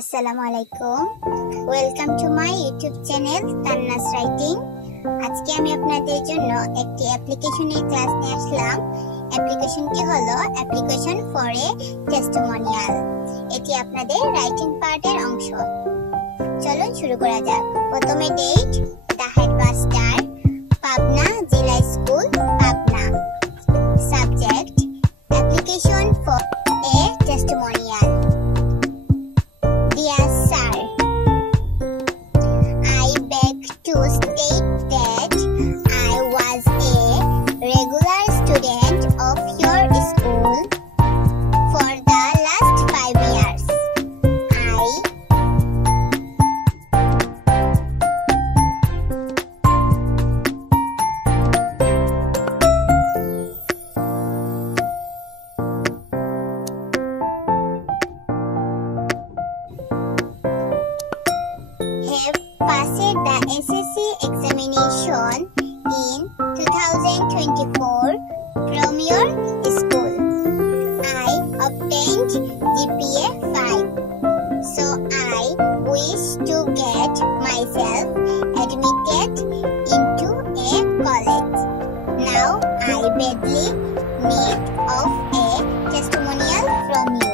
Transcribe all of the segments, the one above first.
আসসালামু আলাইকুম, welcome to my YouTube channel তান্নাস রাইটিং। আজকে আমি আপনাদের জন্য একটি অ্যাপ্লিকেশনের ক্লাস নিয়ে আসলাম। অ্যাপ্লিকেশনটি হলো অ্যাপ্লিকেশন ফর এ টেস্টিমোনিয়াল। এটি আপনাদের রাইটিং পার্টের অংশ। চলুন শুরু করা যাক। প্রথমে ডেট, দ্য হেডমাস্টার, পাবনা জেলা স্কুল, Pabna. Subject, application for a testimonial. Dear sir, I beg to state that I was a regular student of your school for the last 5 years. Have passed the SSC examination in 2024 from your school. I obtained GPA 5, so I wish to get myself admitted into a college. Now I badly need of a testimonial from you.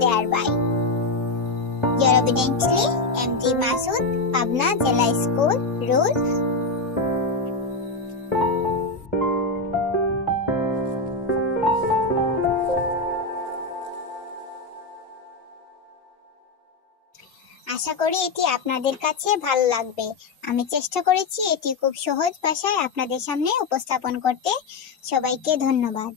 Thereby. Your obediently, MD Masood, Pabna Jela School, Rule. আশা করি এটি আপনাদের কাছে ভালো লাগবে। আমি চেষ্টা করেছি এটি খুব সহজ ভাষায় আপনাদের সামনে উপস্থাপন করতে। সবাইকে ধন্যবাদ।